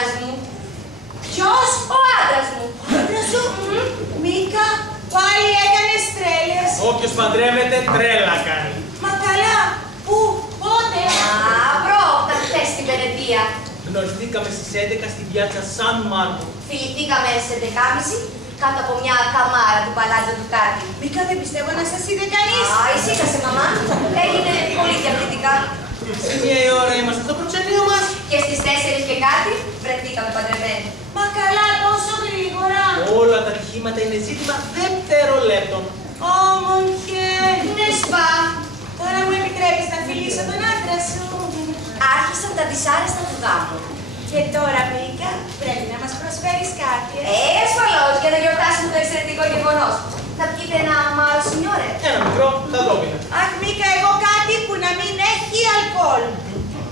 άντρας μου. Ποιος? Ο άντρας μου. Ο άντρας σου? Μίκα, πάλι έκανες τρέλες. Όποιος παντρεύεται, τρέλα κάνει. Μα καλά, πού, πότε? Πρόκτα χθες στην Βενετία. Γνωριστήκαμε στις 11 στην πιάτσα Σαν Μάρκο. Φιληθήκαμε στις 11.30 κάτω από μια καμάρα του Παλάτζο του Κάρτη. Μίκα, δεν πιστεύω να σας είδε κανείς. Ησύχασε, μαμά. Έγινε πολύ διακριτικά. Σε μία η ώρα είμαστε στο προξενείο μας. Και στις 4 και κάτι βρεθήκαμε παντρεμένοι. Μα καλά, τόσο γρήγορα. Όλα τα ατυχήματα είναι ζήτημα δευτερολέπτων. Όμορφε. Ναι, σπα. Τώρα μου επιτρέπεις να φιλήσω τον άντρα σου. Άρχισαν τα δυσάρεστα του γάμου. Και τώρα, Μίκα, πρέπει να μας προσφέρεις κάτι. Ασφαλώς, για να γιορτάσουμε το εξαιρετικό γεγονός. Θα πιείτε ένα αμάρο, σινιόρε. Ένα μικρό, τα δρόμινα. Αχ, Μίκα, εγώ κάτι που να μην έχει αλκοόλ.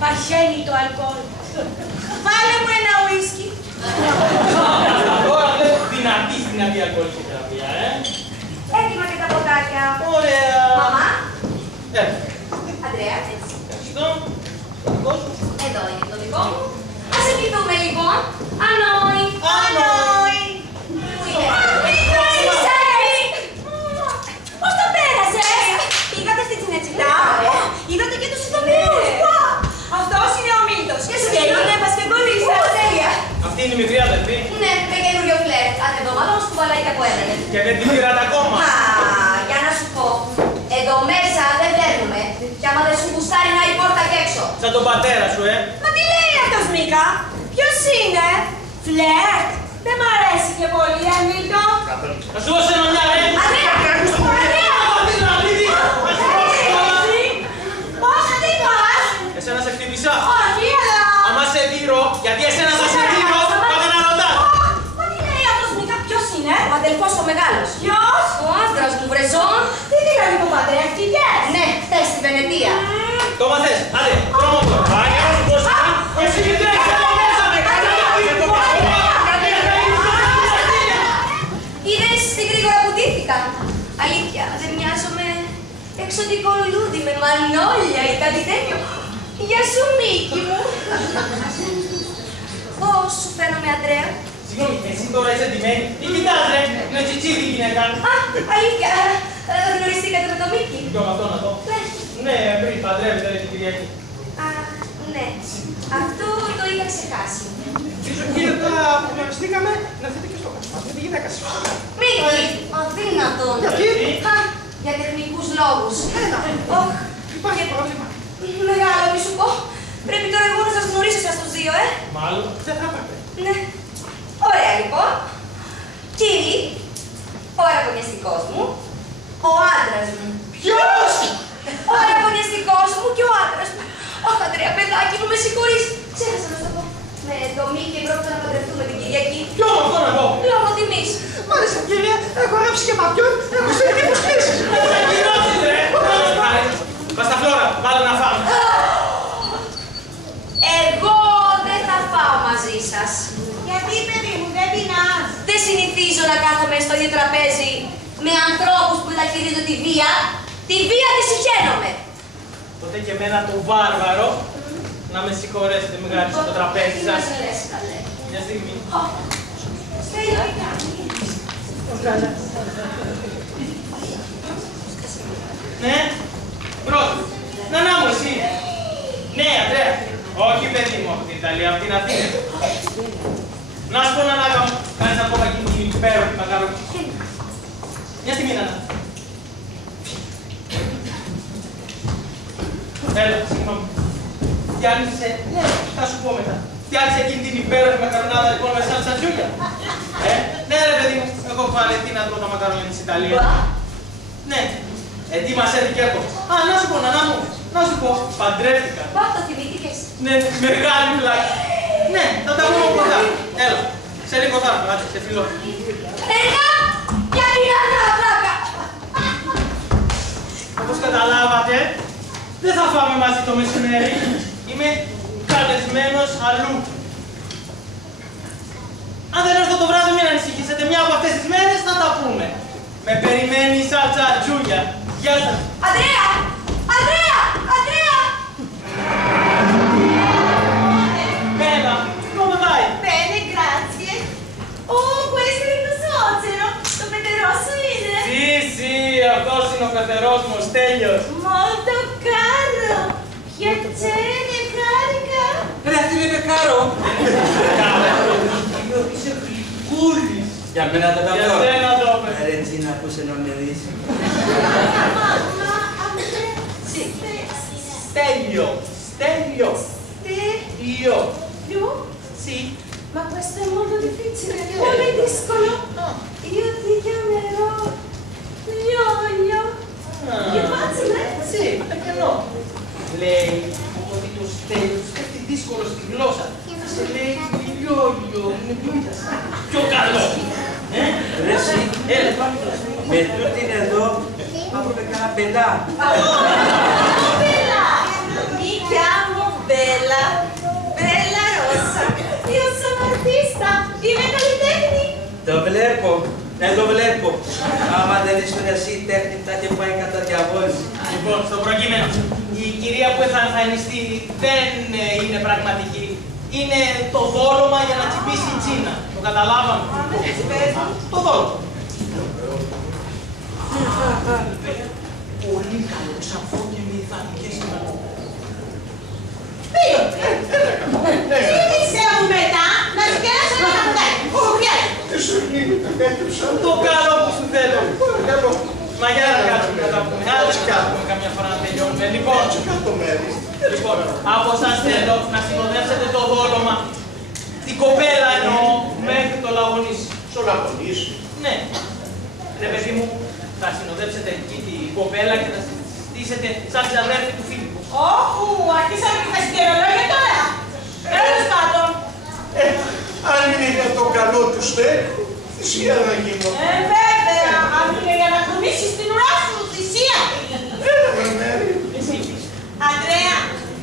Παχαίνει το αλκοόλ. Βάλε μου ένα ουίσκι. Τώρα δεν δυνατή αλκοολική θεραπεία, Έτοιμα και τα ποτάκια. Ωραία. Μαμά. Έλα. Αντρέα, έτσι. Ευχαριστώ. Το δικό σου. Εδώ είναι το δικό μου. Ας ευχηθούμε λοιπόν. Ανόη. Ανόη. Πού είναι? Πώς το πέρασες? Πήγατε στη Τσινετσιτά. Είδατε και τους ηθοποιούς. Αυτός είναι ο Μίλτος. Και είναι μπασκετμπολίστα. Τέλεια. Αυτή είναι η μικρή αδερφή. Ναι, με καινούριο φλερ. Ανά εβδομάδα όμως κουβαλάει και από έναν. Και δεν την πήρατε ακόμα. Για να σου πω. Εδώ μέσα δεν βγαίνουμε. Και άμα δεν σου γουστάρει να η πόρτα και έξω. Σαν τον πατέρα σου, Μα τι λέει αυτός, Μίκα? Ποιος είναι? Φλερτ. Δεν μ' αρέσει και πολύ, Μίλτο. Θα σου δώσω ένα μια, Αντρέα! Πώς θα τι πας? Εσένα σε χτύπησα. Όχι, αλλά... Άμα σε δείρω, γιατί εσένα θα σε δείρω, πάτε να ρωτάς. Μα τι λέει αυτός, Μίκα? Ποιος είναι? Ο αδελφός ο μεγάλος. Ποιος? Ο άντρας μου, βρεζόν. Τι δηλαδή που παντρεύτηκες? Ναι, χτες στη Βενετία. Το μαθες. Άντε, δρόμο τώρα. Άντε, να σου πω εσύ. Εσύ τι τρέχεις εδώ μέσα, με καλά. Είδες τι γρήγορα που ντύθηκα. Αλήθεια, δεν μοιάζομαι εξωτικό λουλούδι με μανόλια ή κάτι τέτοιο. Γεια σου, Μίκη μου. Πώς σου φαίνομαι, Αντρέα? Συγγνώμη, εσύ τώρα είσαι ντυμένη. Τι κοιτάς, ρε. Είναι τσιτσίδι η γυναίκα. Αλήθεια, γνωριστήκατε με τον Μίκη? Ποιο με αυτό να δω. Ναι, πριν παντρεύεται την Κυριακή. Ναι. Αυτό το είχα ξεχάσει. Ίσως κύριε, τώρα που γνωριστήκαμε, να έρθετε και στο κάτω. Με τη γυναίκα σας. Μίκη! Αδύνατον. Γιατί? Για τεχνικούς λόγους. Ωχ. Υπάρχει πρόβλημα. Μεγάλο, μη σου πω. Πρέπει τώρα εγώ να σας γνωρίσω εσάς τους δύο, Μάλλον δεν θα έπρεπε. Ναι. Ωραία, λοιπόν. Κύριοι, ο αραβωνιαστικός μου, ο άντρας μου. Ποιος? Ο αραβωνιαστικός μου και ο άντρας μου. Ωχ, Αντρέα, παιδάκι μου, με συγχωρείς. Ξέχασα να σου το πω. Με το Μίκη πρόκειται να παντρευτούμε την Κυριακή. Ποιο αυτό να πω. Λόγω τιμής. Μάλιστα, κύριε, έχω γράψει και μαπιόν, έχω στείλει και προσκλήσεις. Γυρώσεις, ρε. Πας στα φλόρα, βάλε να φάμε. Εγώ δεν θα φάω μαζί σας. Γιατί, παιδί μου, δεν πεινάς? Δεν συνηθίζω να κάθομαι στο ίδιο τραπέζι με ανθρώπους που μεταχειρίζονται τη βία. Τη βία τη συχαίνομαι. Τότε και εμένα το βάρβαρο να με συγχωρέσετε μεγάλη στο τραπέζι Τι σας. μας λες, καλέ. Μια στιγμή. Στέλνω, τι κάνει. Ναι, πρώτος. Να μου εσύ. Ναι, Αντρέα. Όχι, παιδί μου, από την Ιταλία, από την Αθήνα. Να σου πω να μου, κάνεις ακόμα εκείνη την υπέροχη μακαρόνι. Μια στιγμή, Νάνα. Έλα, συγγνώμη. Φτιάχνεις, ναι, θα σου πω μετά. Φτιάχνεις εκείνη την υπέροχη μακαρονάδα λοιπόν με σάλτσα τζούλια. Ναι ρε παιδί μου, έχω βάλει τι να τρώω τα μακαρόνια της Ιταλίας. Ναι, ετοίμασέ την Κέρκο. Α, να σου πω, Νανά μου, να σου πω, παντρεύτηκα. Πού το θυμήθηκες? Ναι, μεγάλη πλάτη. Ναι, θα τα πούμε κοντά. Έλα, σε λίγο θα έρθω, άντε, σε φιλώ. Έργα, γιατί να κάνω πλάκα. Όπως καταλάβατε, δεν θα φάμε μαζί το μεσημέρι. Είμαι καλεσμένος αλλού. Αν δεν έρθω το βράδυ, μην ανησυχήσετε. Μια από αυτές τις μέρες θα τα πούμε. Με περιμένει η σάλτσα τζούλια. Γεια σας. Αντρέα! Αντρέα! Αντρέα! Έλα, come vai? τσεκάρω. Είσαι γλυκούλης. Για μένα δεν τα Για πω. σένα το είπε. Ρε Τζίνα, πού σε να με δεις. Στέλιο. Στέλιο. Io. Più? Sì. Ma questo è molto difficile, molto discolo. Io ti chiamerò Io-Io. Che pazzo, Sì, perché no? Lei, ho detto Stέλιο, è discolo στη γλώσσα. Se lei Io-Io, είναι πιο καλό. Ρε εσύ, με τούτην εδώ, θα έπρεπε κάνα πελά. Bella! Mi chiamo Bella. Bella Rossa. Io sono artista di μεταλλιτέχνη. Το βλέπω, το βλέπω. Άμα δεν ήσουν εσύ τέχνη, θα είχε πάει κατά διαβόλου. Λοιπόν, στο προκείμενο, η κυρία που θα εμφανιστεί δεν είναι πραγματική. Είναι το δόλωμα για να τσιμπήσει η Τζίνα. Το καταλάβαμε. Το δόλωμα. Πολύ καλό, σαφό και με ιδανικές σημαντικές. Τι ξέρω μετά, να σου κεράσω ένα καπτάκι. Το καλό που σου θέλω. Μα για να κάτσουμε να τα πούμε. Άντε κάτσουμε καμιά φορά να τελειώνουμε. Λοιπόν, από εσάς θέλω να συνοδεύσετε το δόλωμα. Την κοπέλα εννοώ μέχρι το λαγωνίσι. Στο λαγωνίσι. Ναι. Ρε παιδί μου, θα συνοδεύσετε εκεί την κοπέλα και θα στήσετε σαν την αδέρφη του φίλου μου. Όχου, αρχίσαμε και τα συγκερολόγια τώρα. Τέλος πάντων. Αν είναι για το καλό του στέκ, θυσία να γίνω. Βέβαια, αν είναι για να κουνήσεις την ουρά σου, θυσία. Έλα με μέρη. Εσύ. Αντρέα,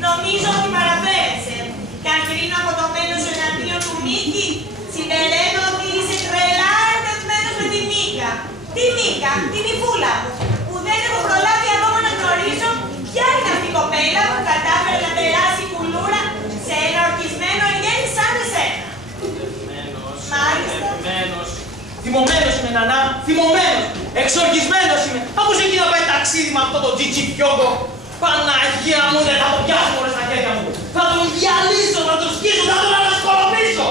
νομίζω ότι παραφέρεσαι. Και αν κρίνω από το μένος σου εναντίον του Μίκη, συμπεραίνω ότι είσαι τρελά ερωτευμένος με τη Μίκα. Τη Μίκα, την υφούλα μου, που δεν έχω προλάβει ακόμα να γνωρίζω ποια είναι αυτή η κοπέλα που κατάφερε να περάσει κουλούρα σε ένα ορκισμένο εν γέννη σαν εσένα. Μάλιστα. Θυμωμένος είμαι, Νανά, θυμωμένος, εξοργισμένος είμαι. Από εκεί να πάει ταξίδι με αυτό το τζιτζι πιόγκο. Παναγία μου, δεν θα το πιάσω μωρέ στα χέρια μου. Θα τον διαλύσω, θα τον σκίσω, θα τον ανασκορπίσω.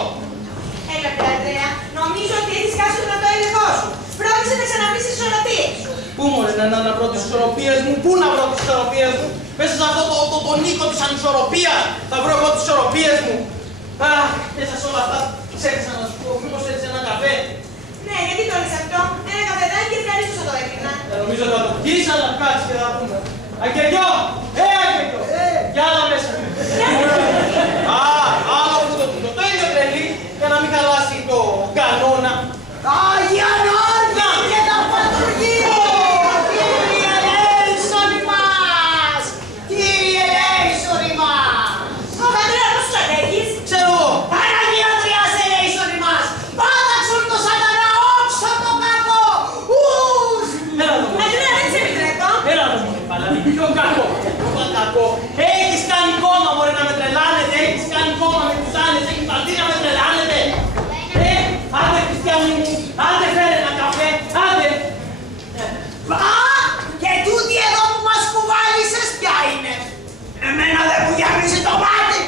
Έλα, Αντρέα, νομίζω ότι έχεις χάσει το το έλεγχό σου. Πρόκειται να ξαναβρεις τις ισορροπίες σου. Πού μωρέ να βρω τις ισορροπίες μου, πού να βρω τις ισορροπίες μου. Μέσα σε αυτό τον οίκο της ανισορροπίας θα βρω εγώ τις ισορροπίες μου. Αχ, μέσα σε όλα αυτά ξέχασα να σου πω, μήπως έτσι ένα καφέ. Ναι, γιατί το λες αυτό, ένα καφεδάκι και ευχαρίστως θα το έκρινα. Νομίζω ότι θα το πεις, αλλά κάτσε και θα πούμε. Αγγελιό! Αγγελιό! Κι άλλα μέσα. Α, άλλο αυτό το ίδιο τρελή, για να μην χαλάσει το κανόνα. Άγια Νόρδη και τα πατουργία! Κύριε Λέισον ημάς! Κύριε Λέισον ημάς! Αντρέα, πώς τους αντέχεις? Ξέρω εγώ. Παναγία Τρία σε Λέισον ημάς! Πάταξον το σατανά, όξο το κακό! Ους! Έλα εδώ. Αντρέα, δεν σε επιτρέπω! Έλα εδώ, μωρέ, παλαβή. Πιο κακό. Πιο κακό. Έχεις κάνει κόμμα, μωρέ, να με τρελάνετε. Έχεις κάνει κόμμα με τους άλλες. Έχεις πατεί να με τρελάνετε. Άντε, Χριστιανή μου. Άντε, φέρε ένα καφέ. Άντε. Α! Και τούτη εδώ που μας κουβάλισες ποια είναι? Εμένα δεν μου γεμίζει το μάτι!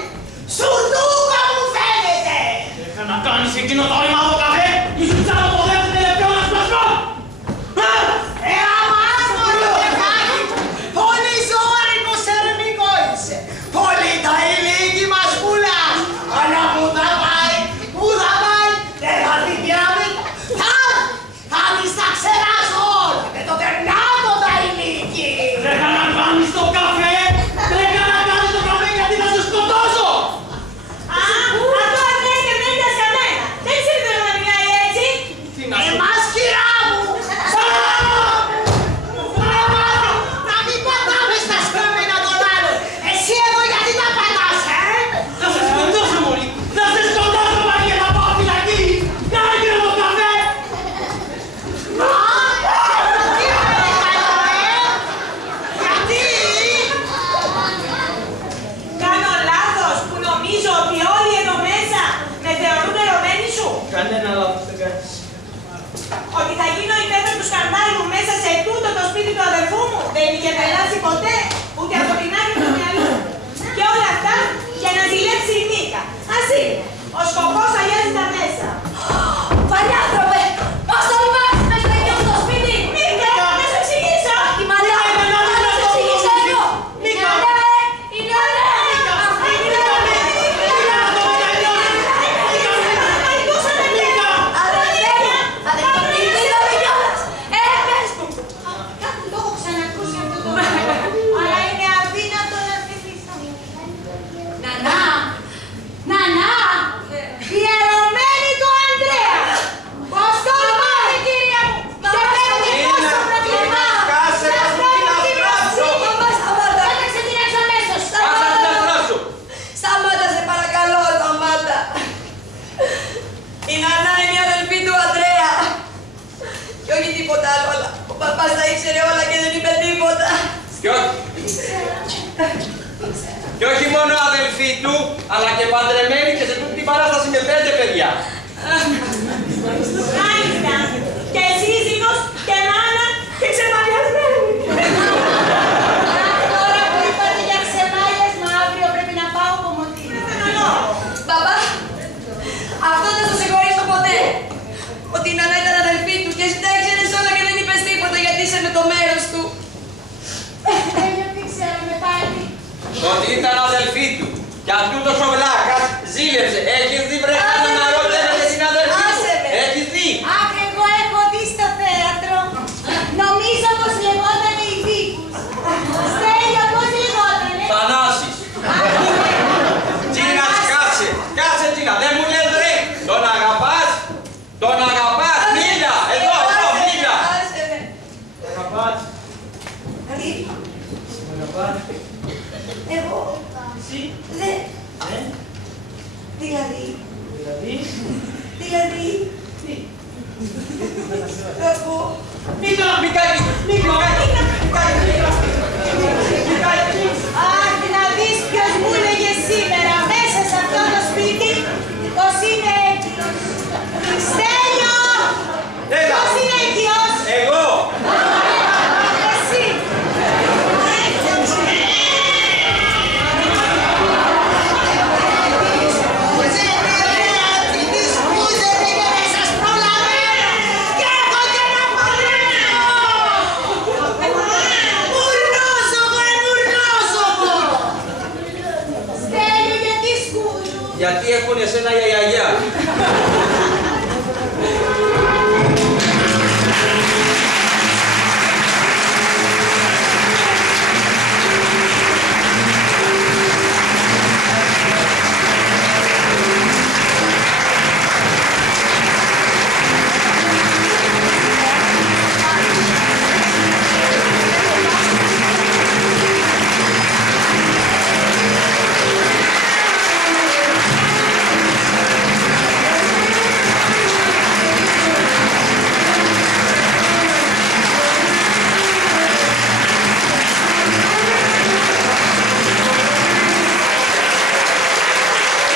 Σουρτούκα μου φαίνεται! Είχα να κάνεις εκείνο το ρημάδο καφέ. Ήσουν σαν να αποδέχεται τελευταίο μας πλασμό. Αμάς μόνο λεφτάκι! Πολύ ζώρικος ερμικό είσαι! Πολύ τα ηλίκη μας πουλάς! Αλλά πού θα πάει, δεν θα την πιάμε! Θα τις τα ξεράσω όλα με το τερνάτο τα ηλίκη! Τρέχα να κάνεις το καφέ. Τρέχα να κάνεις το καφέ γιατί θα σε σκοτώσω. Α, αυτό αρνέει και δεν για μένα! Δεν ξέρω να μην τίποτα άλλο, αλλά ο παπάς τα ήξερε όλα και δεν είπε τίποτα. Και όχι μόνο αδελφοί του, αλλά και παντρεμένοι και σε τούτη την παράσταση με 5 παιδιά. Μάλιστα. Και σύζυγος και μάνα και ξεμαλιασμένη. Τώρα που είπατε για ξεμάλιασμα, αύριο πρέπει να πάω κομμωτήρι. Μπαμπά, αυτό δεν το συγχωρήσω ποτέ. Ότι η Νανά ήταν αδελφή του και εσύ τα ήξερες όλα και δεν είπες τίποτα γιατί είσαι με το μέρος του. Τι ξέρουμε πάλι. Ότι ήταν αδελφή του. Και αυτούτος ο βλάκας ζήλεψε. Έχεις δει βρε να ρωτεύεται την αδελφή του. Έχεις δει. Αχ, εγώ έχω δει στο θέατρο. Νομίζω πως λεγότανε η Δίκους. Στέλιο, πώς λεγότανε. Θανάσης. Τζίνα, κάτσε. Κάτσε Τζίνα. Δεν μου λες ρε. Τον αγαπάς. Τον αγαπάς. Μίλα. Εδώ, μίλα. Άσε με. Τον αγαπάς. Αλήθεια. Τον αγαπάς. Εγώ. Εσύ. Δεν. Δηλαδή. Τι. Θα πω. Μικάκη. Αχ, να δεις ποιος μου έλεγε σήμερα μέσα σε αυτό το σπίτι πως είναι έγκυος. Στέλιο! Έλα. Ποιος είναι έγκυος? Εγώ. Εσύ. Στέλιο, γιατί σκούζουν? Γιατί έχουν εσένα για γιαγιά.